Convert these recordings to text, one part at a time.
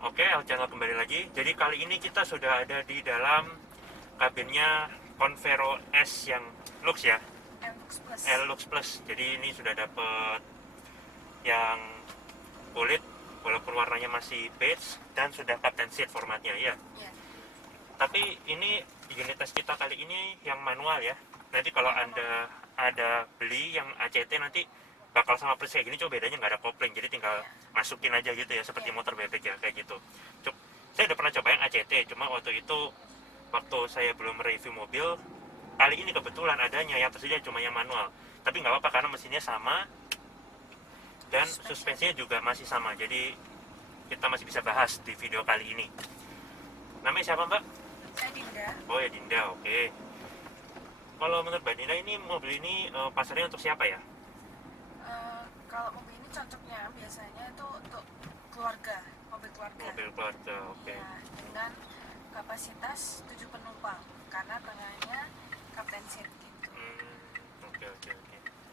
Oke, channel kembali lagi. Jadi kali ini kita sudah ada di dalam kabinnya Convero S yang Lux ya, Lux Plus. Lux Plus. Jadi ini sudah dapat yang kulit, walaupun warnanya masih beige dan sudah Captain Seat formatnya ya. Iya. Tapi ini unit tes kita kali ini yang manual ya. Nanti kalau Anda ada beli yang ACT nanti bakal sama persis kayak gini, cuma bedanya nggak ada kopling, jadi tinggal masukin aja gitu ya, seperti motor bebek ya, kayak gitu. Saya udah pernah coba yang ACT, cuma waktu itu waktu saya belum review mobil, kali ini kebetulan adanya yang tersedia cuma yang manual. Tapi nggak apa-apa karena mesinnya sama dan suspensinya juga masih sama, jadi kita masih bisa bahas di video kali ini. Namanya siapa, Mbak? Saya Dinda. Oh ya, Dinda, oke. Kalau menurut Mbak Dinda, ini mobil ini pasarnya untuk siapa ya? Kalau mobil ini cocoknya biasanya itu untuk keluarga, mobil keluarga. Mobil keluarga, oke. Ya, dengan kapasitas 7 penumpang karena tengahnya Captain Seat gitu. Oke.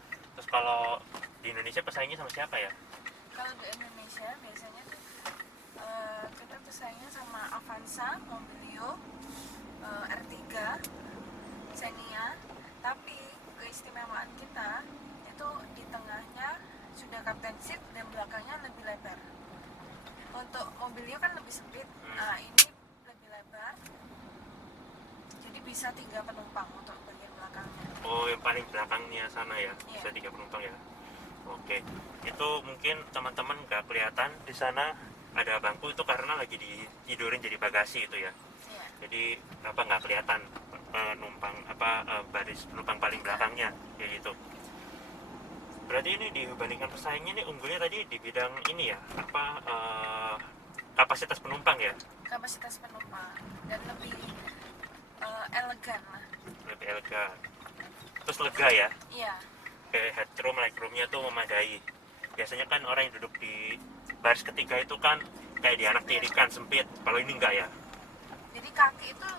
Terus kalau di Indonesia pesaingnya sama siapa ya? Kalau di Indonesia biasanya tuh kita pesaingnya sama Avanza, Mobilio, R3, Xenia. Tapi keistimewaan kita itu di tengahnya sudah Captain Seat dan belakangnya lebih lebar. Untuk Mobilio kan lebih sempit, nah ini lebih lebar, jadi bisa 3 penumpang untuk bagian belakangnya. Oh, yang paling belakangnya sana ya, Iya. bisa 3 penumpang ya. Oke, itu mungkin teman-teman nggak kelihatan di sana ada bangku, itu karena lagi ditidurin jadi bagasi itu ya. Iya. Jadi nggak kelihatan baris penumpang paling belakangnya kayak gitu. Berarti ini dibandingkan pesaingnya nih unggulnya tadi di bidang ini ya, kapasitas penumpang ya, Kapasitas penumpang dan lebih elegan lah. lebih elegan. Terus lega ya, Iya. kayak headroom, legroomnya tuh memadai. Biasanya kan orang yang duduk di baris ketiga itu kan kayak di anak tirikan, sempit. Kalau ini enggak ya, Jadi kaki itu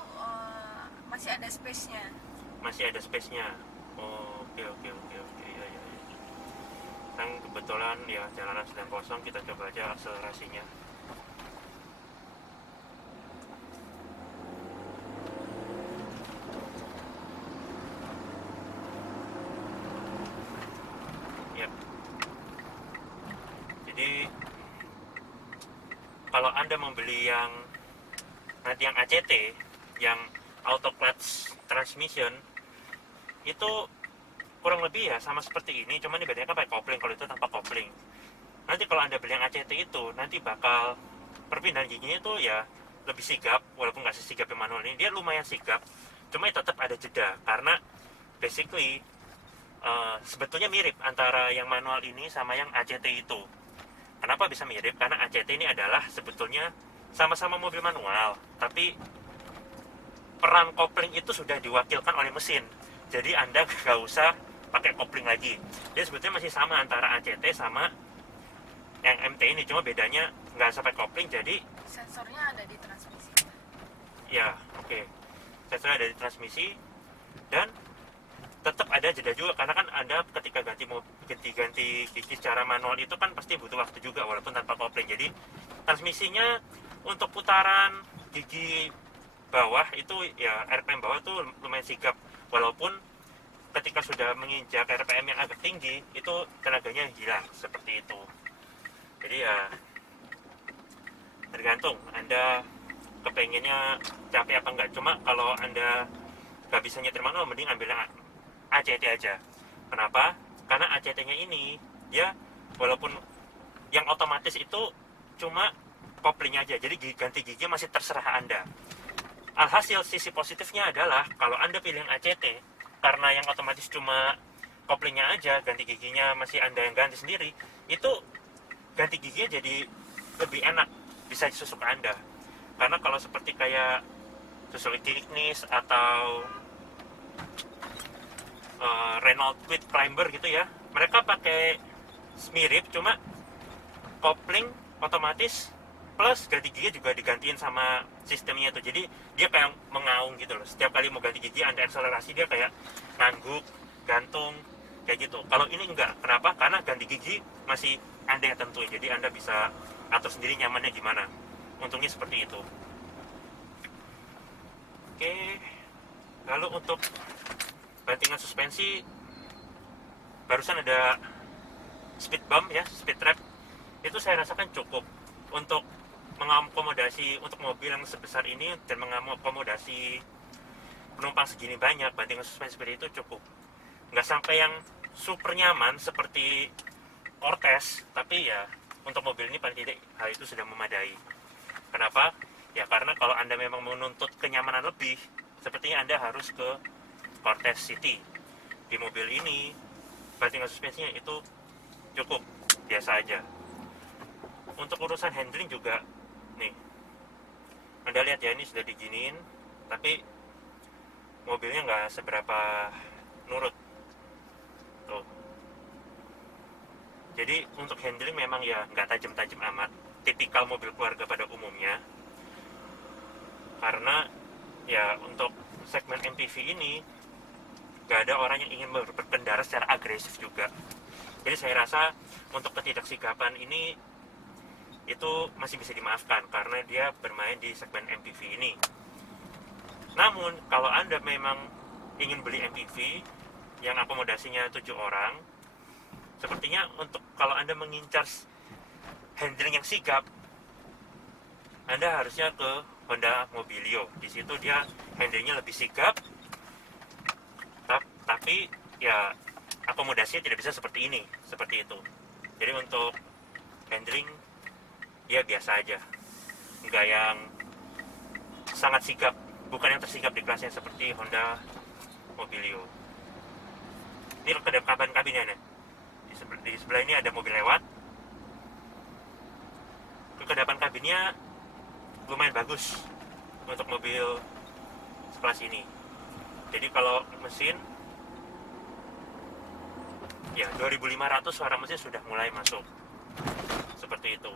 masih ada space-nya. masih ada space-nya. Oh, oke. Ya. Kan kebetulan ya jalanan sedang kosong, kita coba aja akselerasinya. Yap. Jadi kalau Anda membeli yang nanti yang ACT, yang auto clutch transmission, itu kurang lebih ya sama seperti ini, cuman bedanya kan pakai kopling, kalau itu tanpa kopling. Nanti kalau Anda beli yang ACT itu, nanti bakal perpindahan giginya itu ya lebih sigap, walaupun nggak sesigap yang manual ini, dia lumayan sigap, cuma tetap ada jeda, karena basically sebetulnya mirip antara yang manual ini sama yang ACT itu. Kenapa bisa mirip? Karena ACT ini adalah sebetulnya sama-sama mobil manual, tapi peran kopling itu sudah diwakilkan oleh mesin. Jadi Anda nggak usah pakai kopling lagi. Jadi sebetulnya masih sama antara ACT sama yang MT ini, cuma bedanya nggak sampai kopling, jadi Sensornya ada di transmisi. ya oke. Sensornya ada di transmisi dan tetap ada jeda juga, karena kan Anda ketika ganti gigi secara manual itu kan pasti butuh waktu juga walaupun tanpa kopling. Jadi transmisinya untuk putaran gigi bawah itu ya, RPM bawah tuh lumayan sigap, walaupun ketika sudah menginjak RPM yang agak tinggi itu tenaganya hilang seperti itu. Jadi ya tergantung Anda kepengennya capek apa enggak. Cuma kalau Anda nggak bisa nyetir manual, mending ambil ACT aja. Kenapa? Karena ACT-nya ini dia walaupun yang otomatis itu cuma koplingnya aja, jadi ganti gigi masih terserah Anda. Alhasil sisi positifnya adalah kalau Anda pilih yang ACT, karena yang otomatis cuma koplingnya aja, ganti giginya masih Anda yang ganti sendiri, itu ganti giginya jadi lebih enak, bisa disusuk Anda. Karena kalau seperti kayak susuk Ignis atau Renault Kwid Climber gitu ya, mereka pakai mirip, cuma kopling otomatis plus ganti gigi juga digantiin sama sistemnya tuh. Jadi dia kayak mengaung gitu loh, setiap kali mau ganti gigi Anda akselerasi dia kayak ngangguk, gantung kayak gitu. Kalau ini enggak. Kenapa? Karena ganti gigi masih Anda yang tentuin, jadi Anda bisa atur sendiri nyamannya gimana. untungnya seperti itu. Oke, lalu untuk bantingan suspensi, barusan ada speed bump ya, speed trap, itu saya rasakan cukup untuk mengakomodasi untuk mobil yang sebesar ini dan mengakomodasi penumpang segini banyak. Bantingan suspensi seperti itu cukup, nggak sampai yang super nyaman seperti Cortez, tapi ya untuk mobil ini paling tidak hal itu sudah memadai. Kenapa? Ya karena kalau Anda memang menuntut kenyamanan lebih, sepertinya Anda harus ke Cortez City. Di mobil ini bantingan suspensinya itu cukup biasa aja. Untuk urusan handling juga nih, Anda lihat ya, ini sudah diginiin, tapi mobilnya nggak seberapa nurut tuh. Jadi untuk handling memang ya nggak tajam-tajam amat, tipikal mobil keluarga pada umumnya. Karena ya untuk segmen MPV ini nggak ada orang yang ingin berkendara secara agresif juga. Jadi saya rasa untuk ketidaksikapan ini itu masih bisa dimaafkan karena dia bermain di segmen MPV ini. Namun kalau Anda memang ingin beli MPV yang akomodasinya 7 orang, sepertinya untuk kalau Anda mengincar handling yang sigap, Anda harusnya ke Honda Mobilio. Di situ dia handlingnya lebih sigap, tapi ya akomodasinya tidak bisa seperti ini, seperti itu. Jadi untuk handling ya biasa aja, nggak yang sangat sigap, bukan yang tersigap di kelasnya seperti Honda Mobilio. Ini kedekapan kabinnya nih. Di sebelah ini ada mobil lewat. Kekedapan kabinnya lumayan bagus untuk mobil sekelas ini. Jadi kalau mesin ya 2500 suara mesin sudah mulai masuk, seperti itu.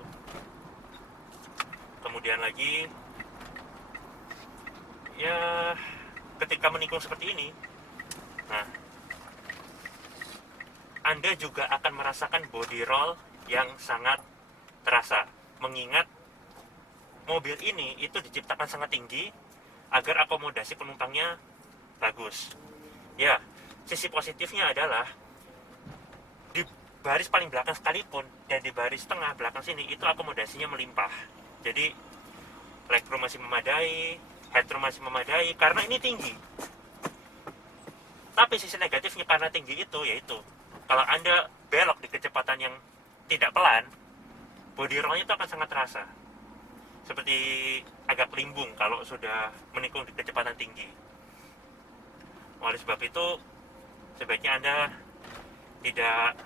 Kemudian lagi ya ketika menikung seperti ini, nah Anda juga akan merasakan body roll yang sangat terasa, mengingat mobil ini itu diciptakan sangat tinggi agar akomodasi penumpangnya bagus. Ya, sisi positifnya adalah di baris paling belakang sekalipun dan di baris tengah belakang sini itu akomodasinya melimpah. Jadi legroom masih memadai, headroom masih memadai karena ini tinggi. Tapi sisi negatifnya karena tinggi itu yaitu kalau Anda belok di kecepatan yang tidak pelan, body roll-nya itu akan sangat terasa. Seperti agak limbung kalau sudah menikung di kecepatan tinggi. Oleh sebab itu, sebaiknya Anda tidak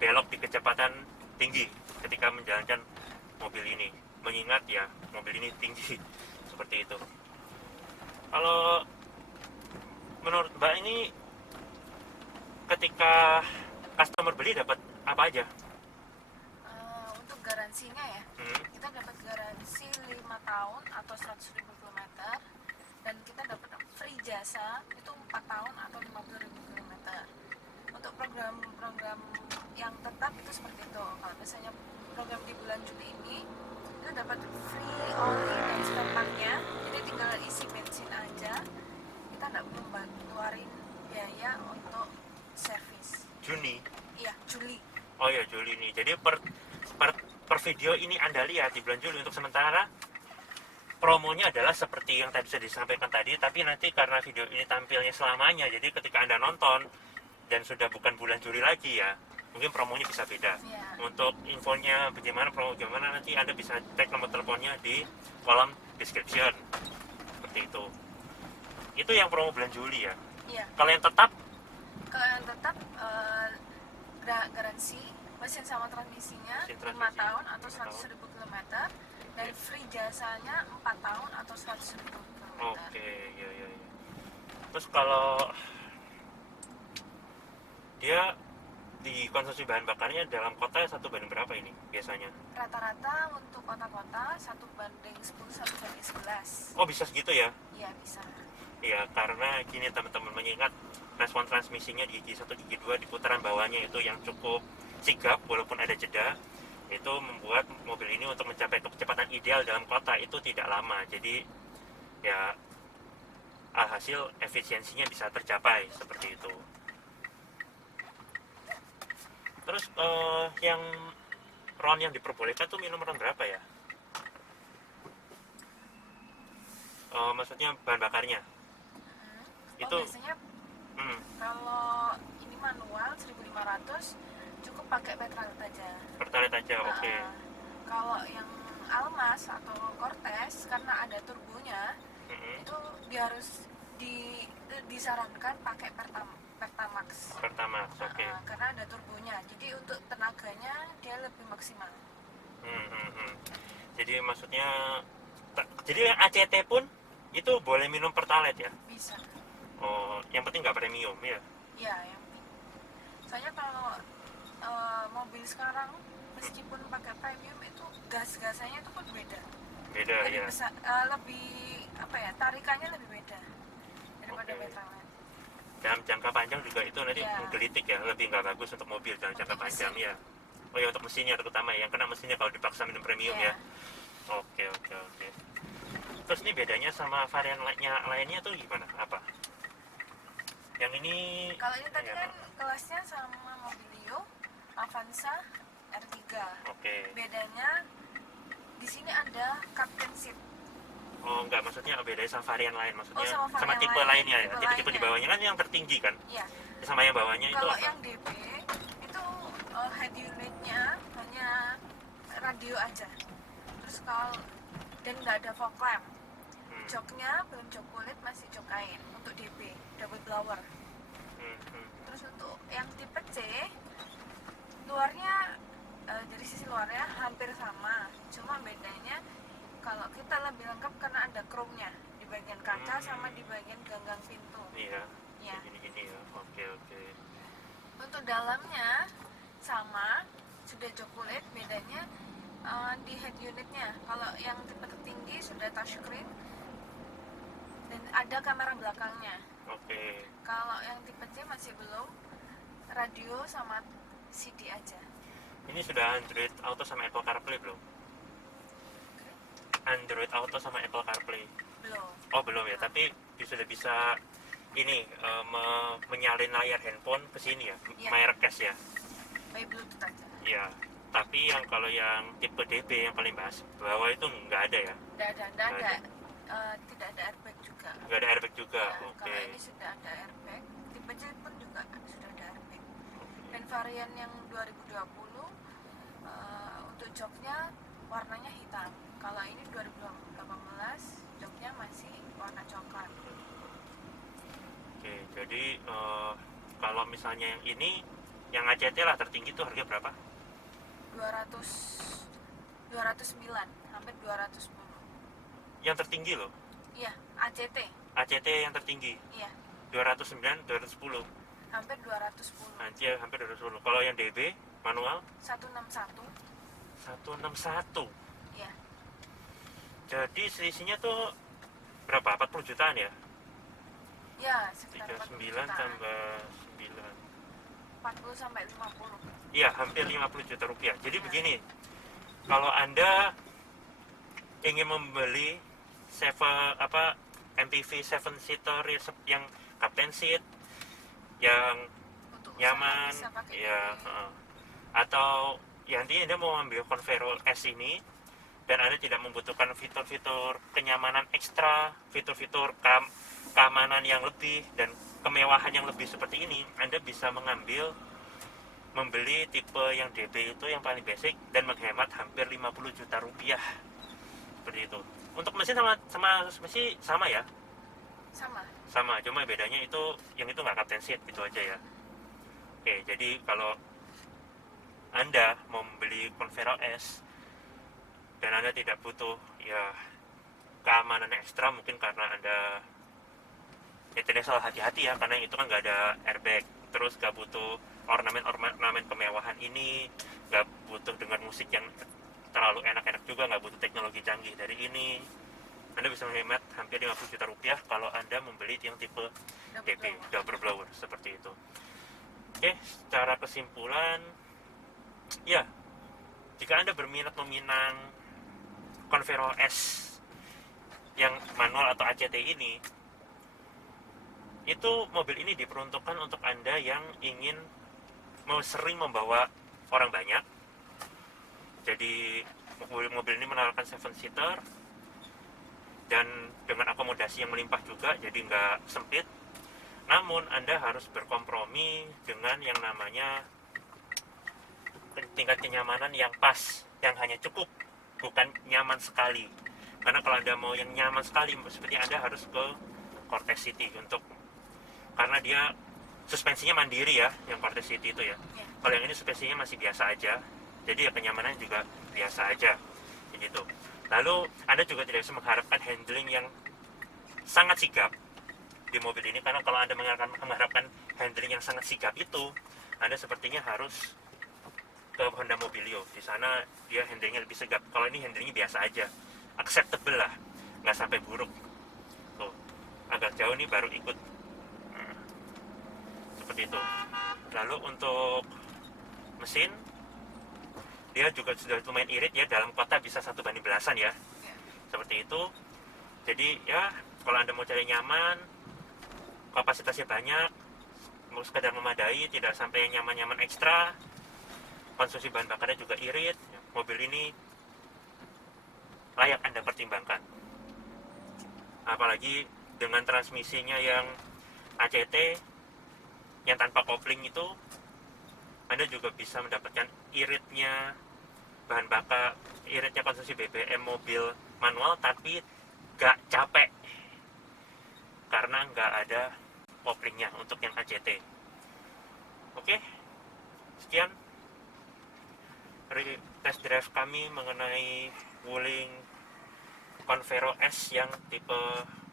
belok di kecepatan tinggi ketika menjalankan mobil ini. Mengingat ya, mobil ini tinggi. Seperti itu. Kalau menurut Mbak ini, ketika customer beli dapat apa aja? Untuk garansinya ya, kita dapat garansi 5 tahun atau 100.000 km, dan kita dapat free jasa itu 4 tahun atau 50.000 km. Untuk program-program yang tetap itu seperti itu. Kalau misalnya program di bulan Juli ini kita dapat free oli dan spare part-nya, jadi tinggal isi bensin aja, kita nggak perlu keluarin biaya untuk servis. Juni? Iya, Juli. Oh ya, Juli nih. Jadi per video ini Anda lihat di bulan Juli, untuk sementara promonya adalah seperti yang tadi sudah disampaikan tadi, tapi nanti karena video ini tampilnya selamanya, jadi ketika Anda nonton dan sudah bukan bulan Juli lagi ya, mungkin promonya bisa beda. Untuk infonya bagaimana promo gimana, nanti Anda bisa cek nomor teleponnya di kolom description. Seperti itu. Itu yang promo bulan Juli ya. Iya. Kalau yang tetap garansi mesin sama transmisinya 5 tahun atau 100.000 km, dan free jasanya 4 tahun atau 100.000 km. Oke, ya. Terus kalau dia di konsumsi bahan bakarnya dalam kota 1 banding berapa ini biasanya? Rata-rata untuk kota-kota 1 banding 10, 1 banding 11. Oh, bisa segitu ya? Iya, bisa. Iya, karena gini teman-teman, mengingat respon transmisinya di gigi 1, gigi 2 di putaran bawahnya itu yang cukup sigap walaupun ada jeda. itu membuat mobil ini untuk mencapai kecepatan ideal dalam kota itu tidak lama. Jadi ya hasil efisiensinya bisa tercapai seperti itu. Terus yang ron yang diperbolehkan tuh minum ron berapa ya? Maksudnya bahan bakarnya itu biasanya kalau ini manual 1.500 cukup pakai Petralit aja. Pertalite aja, oke. Kalau yang Almas atau Cortez karena ada turbonya, itu dia harus disarankan pakai Pertamax. Pertamax, oke. Karena ada turbonya, jadi untuk tenaganya dia lebih maksimal. Jadi maksudnya jadi yang ACT pun itu boleh minum Pertalite ya? Bisa. Oh, yang penting nggak premium ya? Iya, yang penting. Soalnya kalau mobil sekarang meskipun pakai premium itu gas-gasannya itu pun beda. Beda Lebih ya. besar, lebih apa ya, tarikannya lebih beda daripada Oke. Petralit. Dalam jangka panjang juga itu nanti Iya. menggelitik ya, lebih nggak bagus untuk mobil dalam jangka Untuk panjang mesin. ya. Oh ya, untuk mesinnya terutama ya, yang kena mesinnya kalau dipaksa minum premium Iya. ya. Oke. Terus ini bedanya sama varian lainnya tuh gimana? Apa? Yang ini Kalau ini tadi ya, kan kelasnya sama Mobilio Avanza R3. oke. Bedanya di sini ada Captain Seat. Oh enggak, maksudnya bedanya sama varian lain, maksudnya sama varian tipe lain, lainnya ya. tipe Tipe-tipe di lainnya. bawahnya kan yang tertinggi kan? Iya. Sama yang bawahnya itu Kalau apa? yang DB itu head unitnya hanya radio aja. Terus kalau dan nggak ada fog lamp. Joknya belum jok kulit, masih jok kain untuk DB double blower. Terus untuk yang tipe C luarnya dari sisi luarnya hampir sama, cuma bedanya kalau kita lebih lengkap karena ada chrome-nya di bagian kaca sama di bagian ganggang pintu. Iya. Ya. Gini ya. Oke. Untuk dalamnya sama, sudah jok kulit, bedanya di head unitnya. Kalau yang tipe tertinggi sudah touchscreen dan ada kamera belakangnya. Oke. Kalau yang tipe C masih belum, radio sama CD aja. Ini sudah Android Auto sama Apple CarPlay belum? Android Auto sama Apple CarPlay. Belum. Oh belum ya, tapi sudah bisa ini menyalin layar handphone ke sini ya, Iya. Wirecast ya. By Bluetooth aja. Ya, tapi yang kalau yang tipe DB yang paling bawah itu nggak ada ya? Tidak Nggak ada. Tidak ada airbag juga. Nggak ada airbag juga, Ya, oke. kalau ini sudah ada airbag, tipe C pun juga sudah ada airbag. Dan varian yang 2020 untuk joknya warnanya hitam. Kalau ini 2018 joknya masih warna coklat. Oke, jadi kalau misalnya yang ini, yang ACT lah tertinggi tuh harga berapa? 209, hampir 210. Yang tertinggi loh, Iya, ACT. ACT yang tertinggi, Iya, 209, 210. hampir 210. Nanti ya hampir 210. Kalau yang DB, manual, 161. 161. Iya. Jadi selisihnya tuh berapa? 40 jutaan ya? Ya, sekitar 40 39 jutaan. tambah 9. 40 sampai 50. Iya, hampir 50 juta rupiah. Jadi begini, kalau Anda ingin membeli MPV 7 seater yang captain seat yang Untuk nyaman usaha bisa pakai ya, ini. atau ya nanti Anda mau ambil Converol S ini dan Anda tidak membutuhkan fitur-fitur kenyamanan ekstra, fitur-fitur keamanan yang lebih dan kemewahan yang lebih seperti ini, Anda bisa membeli tipe yang DB itu yang paling basic dan menghemat hampir 50 juta rupiah seperti itu. Untuk mesin sama mesin sama ya, Sama. cuma bedanya itu yang itu nggak captain seat gitu aja ya. Oke, jadi kalau Anda mau membeli Converol S dan Anda tidak butuh ya keamanan ekstra, mungkin karena Anda ya tidak salah hati-hati ya, karena itu kan nggak ada airbag, terus nggak butuh ornamen kemewahan ini, nggak butuh dengar musik yang terlalu enak-enak juga, nggak butuh teknologi canggih dari ini, Anda bisa menghemat hampir 50 juta rupiah kalau Anda membeli yang tipe DB, double blower, seperti itu. Oke, secara kesimpulan ya Jika Anda berminat meminang Convero S yang manual atau ACT ini, itu mobil ini diperuntukkan untuk Anda yang ingin sering membawa orang banyak. Jadi mobil ini menawarkan 7-seater dan dengan akomodasi yang melimpah juga, jadi nggak sempit. Namun Anda harus berkompromi dengan yang namanya tingkat kenyamanan yang pas, yang hanya cukup, bukan nyaman sekali. Karena kalau Anda mau yang nyaman sekali, seperti Anda harus ke Cortez City karena dia suspensinya mandiri ya, yang Cortez City itu ya. Kalau yang ini suspensinya masih biasa aja, jadi ya kenyamanan juga biasa aja, gitu. Lalu Anda juga tidak bisa mengharapkan handling yang sangat sigap di mobil ini, karena kalau Anda mengharapkan handling yang sangat sigap itu, Anda sepertinya harus ke Honda Mobilio. Di sana dia handlingnya lebih sigap. Kalau ini handlingnya biasa aja, acceptable lah, nggak sampai buruk. Tuh, agak jauh nih baru ikut. Seperti itu. Lalu untuk mesin, dia juga sudah lumayan irit ya, dalam kota bisa 1:1000 ya, seperti itu. Jadi ya, kalau Anda mau cari nyaman, kapasitasnya banyak, mau sekedar memadai, tidak sampai nyaman-nyaman ekstra, konsumsi bahan bakarnya juga irit, mobil ini layak Anda pertimbangkan. Apalagi dengan transmisinya yang ACT, yang tanpa kopling itu, Anda juga bisa mendapatkan iritnya bahan bakar, iritnya konsumsi BBM mobil manual, tapi gak capek karena gak ada koplingnya untuk yang ACT. Oke, sekian test drive kami mengenai Wuling Convero S yang tipe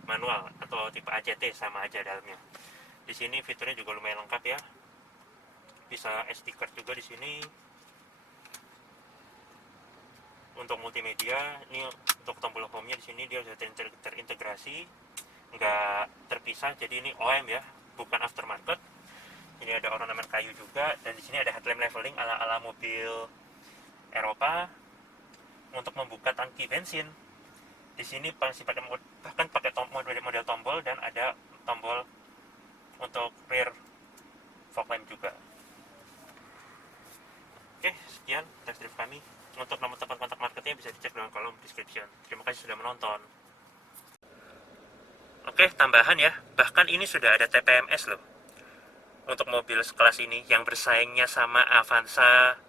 manual atau tipe ACT, sama aja dalamnya. Di sini fiturnya juga lumayan lengkap ya. Bisa SD card juga di sini. Untuk multimedia, ini untuk tombol home-nya di sini dia sudah terintegrasi, nggak terpisah. Jadi ini OM ya, bukan aftermarket. Ini ada ornamen kayu juga, dan di sini ada headlamp leveling ala mobil Eropa. Untuk membuka tangki bensin, di sini masih bahkan pakai model tombol, dan ada tombol untuk rear fog lamp juga. Oke, sekian test drive kami. Untuk nomor telepon kontak marketnya bisa dicek dalam kolom description. Terima kasih sudah menonton. Oke, tambahan ya, bahkan ini sudah ada TPMS loh untuk mobil sekelas ini, yang bersaingnya sama Avanza,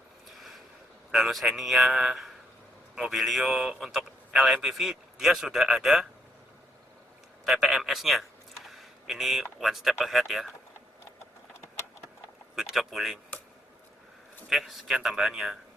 lalu Xenia, Mobilio. Untuk LMPV dia sudah ada TPMS-nya. Ini one step ahead ya. Good job Wuling. Oke, sekian tambahannya.